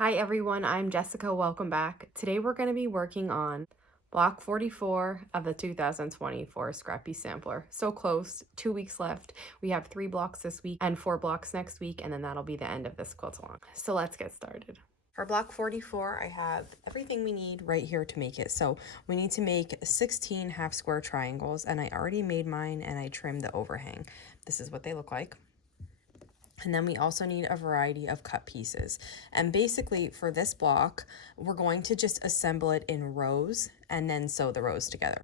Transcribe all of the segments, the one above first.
Hi everyone, I'm Jessica. Welcome back. Today we're going to be working on block 44 of the 2024 Scrappy Sampler. So close, 2 weeks left. We have 3 blocks this week and 4 blocks next week, and then that'll be the end of this quilt along. So let's get started. For block 44, I have everything we need right here to make it. So we need to make 16 half square triangles, and I already made mine and I trimmed the overhang. This is what they look like. And then we also need a variety of cut pieces. And basically for this block, we're going to just assemble it in rows and then sew the rows together.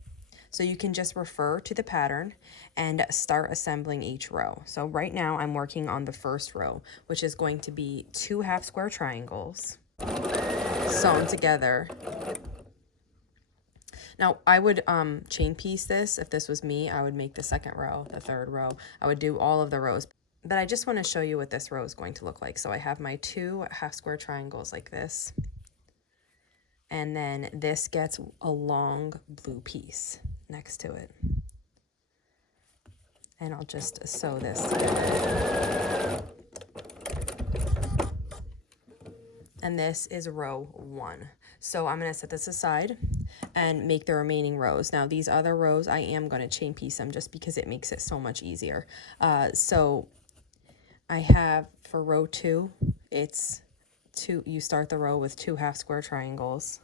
So you can just refer to the pattern and start assembling each row. So right now I'm working on the first row, which is going to be 2 half square triangles sewn together. Now I would chain piece this. If this was me, I would make the second row, the third row. I would do all of the rows. But I just want to show you what this row is going to look like. So I have my 2 half square triangles like this. And then this gets a long blue piece next to it. And I'll just sew this together. And this is row 1. So I'm going to set this aside and make the remaining rows. Now these other rows, I am going to chain piece them just because it makes it so much easier. So I have for row 2, it's 2, you start the row with 2 half square triangles.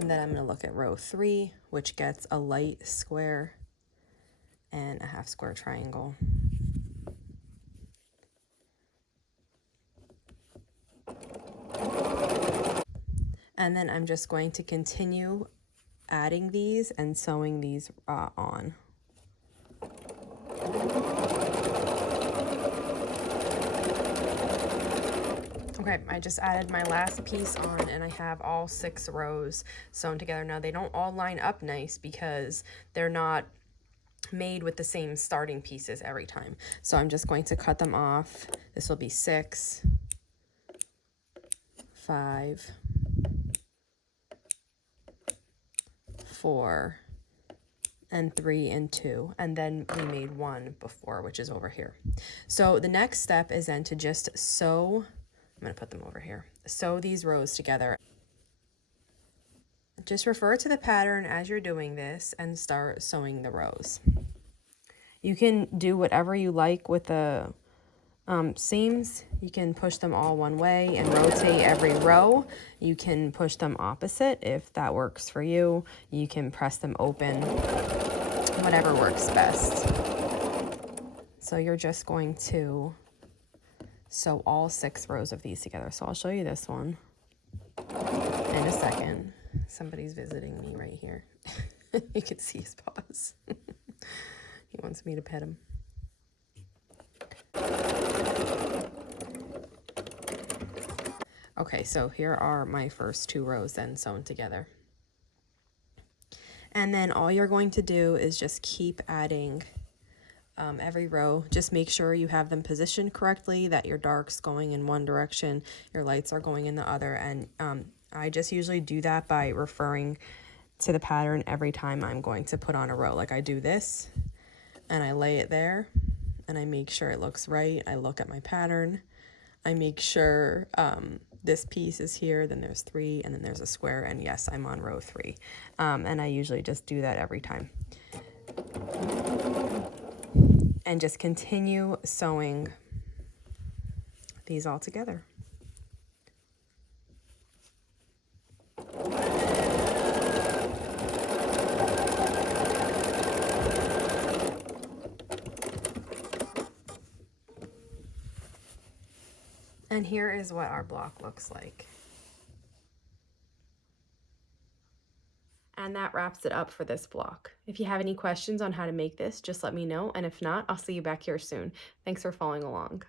And then I'm going to look at row 3, which gets a light square and a half square triangle. And then I'm just going to continue adding these and sewing these on. Okay, I just added my last piece on and I have all 6 rows sewn together. Now they don't all line up nice because they're not made with the same starting pieces every time. So I'm just going to cut them off. This will be 6, 5, 4, and 3 and 2, and then we made 1 before, which is over here. So the next step is then to just sew, I'm going to put them over here, sew these rows together. Just refer to the pattern as you're doing this and start sewing the rows. You can do whatever you like with the seams. You can push them all one way and rotate every row. You can push them opposite if that works for you. You can press them open, whatever works best. So you're just going to sew all 6 rows of these together. So I'll show you this one in a second. Somebody's visiting me right here. You can see his paws. He wants me to pet him. Okay, so here are my first 2 rows then sewn together. And then all you're going to do is just keep adding every row. Just make sure you have them positioned correctly, that your dark's going in one direction, your lights are going in the other. And I just usually do that by referring to the pattern every time I'm going to put on a row. Like I do this and I lay it there and I make sure it looks right. I look at my pattern. I make sure this piece is here, then there's 3, and then there's a square, and yes, I'm on row 3. And I usually just do that every time. And just continue sewing these all together. And here is what our block looks like. And that wraps it up for this block. If you have any questions on how to make this, just let me know. And if not, I'll see you back here soon. Thanks for following along.